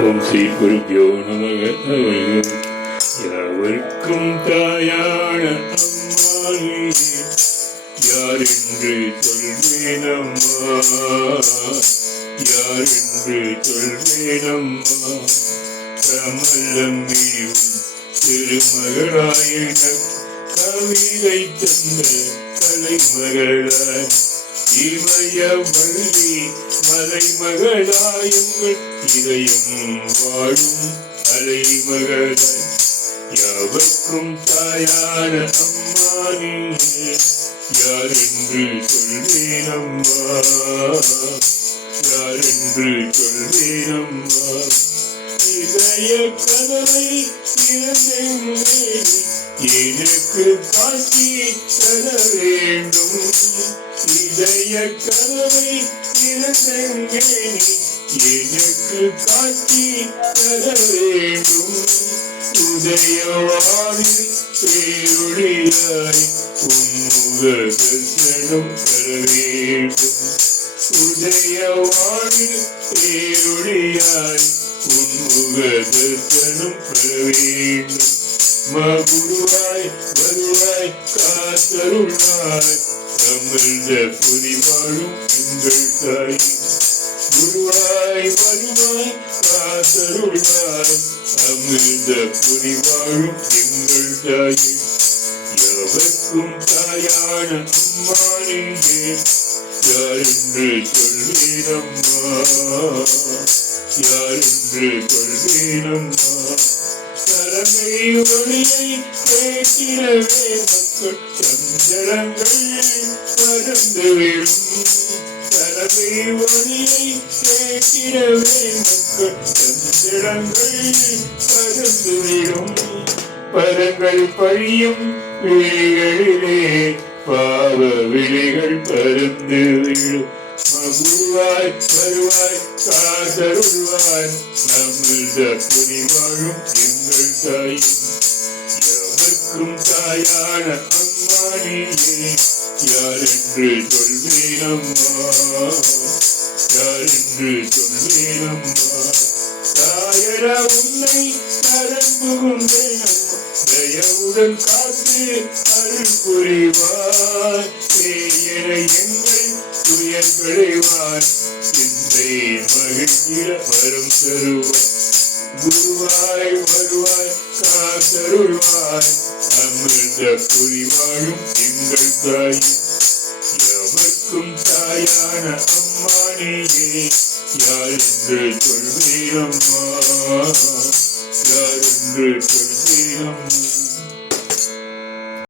ஓம் ஸ்ரீ குருபியோ நமக. யாவருக்கும் தாயான அம்மாவே யார் என்று சொல்வேனம்மா, யார் என்று சொல்வேனம்மா. கமலமேவும் திருமகளாயின கவிதை தந்த கலைமகளாய் இமயவள்ளி மலைமகளாயுங்கள் இதயம் வாழும் அலைமகளாய் யாவர்க்கும் தாயான அம்மானே யார் என்று சொல்வேனம்மா, யார் என்று சொல்வேனம்மா. இதய கதவை எனக்கு காட்சி தர வேண்டும், இதய கதவை எனக்கு காட்சி தர வேண்டும். உதயவானில் பேரொழியாய் உன்முக தரிசனம் பெற வேண்டும், உதயவானில் பேரொழியாய் உன்முக தரிசனம் பெற வேண்டும். மகுருவாய் வருவாய் காத்தருளாய் அமிர்த புரிவாழும் எங்கள் தாய். குருவாய் வருவாய் காத்தருளாய் அமிர்த புரிவாழும் எங்கள் தாய். யாவர்க்கும் தாயான அம்மானே யார் என்று சொல்வேனம்மா, யார் என்று சொல்வேனம்மா. தரங்கை ஒளியை கேட்கிறவே மக்கள் சஞ்சலங்கள் பறந்துவிடும், தரங்கை ஒளியை கேட்கிறவே மக்கள் சஞ்சலங்கள் பறந்துவிடும். பரங்கள் பழியும் விழிகளிலே பாவ விழிகள் பறந்து விடும். மகுருவாய் வருவாய் காதருள்வாய் அமிர்த புரிவாழும் எங்கள் தாயும். யாவர்க்கும் தாயான அம்மானியே யார் என்று சொல்வேனம்மா, யார் என்று சொல்வேனம்மா. தாயர உன்னை தரன் புகுந்தேனம்மா, தயவுடன் காத்து அருள் புரிவாய். எங்கள் துயர்களைவாய் சிந்தை மகிழ்கிற வரம் தருவாய். குருவாய் வருவாய் காத்தருள்வாய் அமிர்த புரிவாழும் எங்கள் தாயும். யாவர்க்கும் தாயான அம்மானியே யார் என்று சொல்வேனம்மா, யார் என்று சொல்வேனம்மா.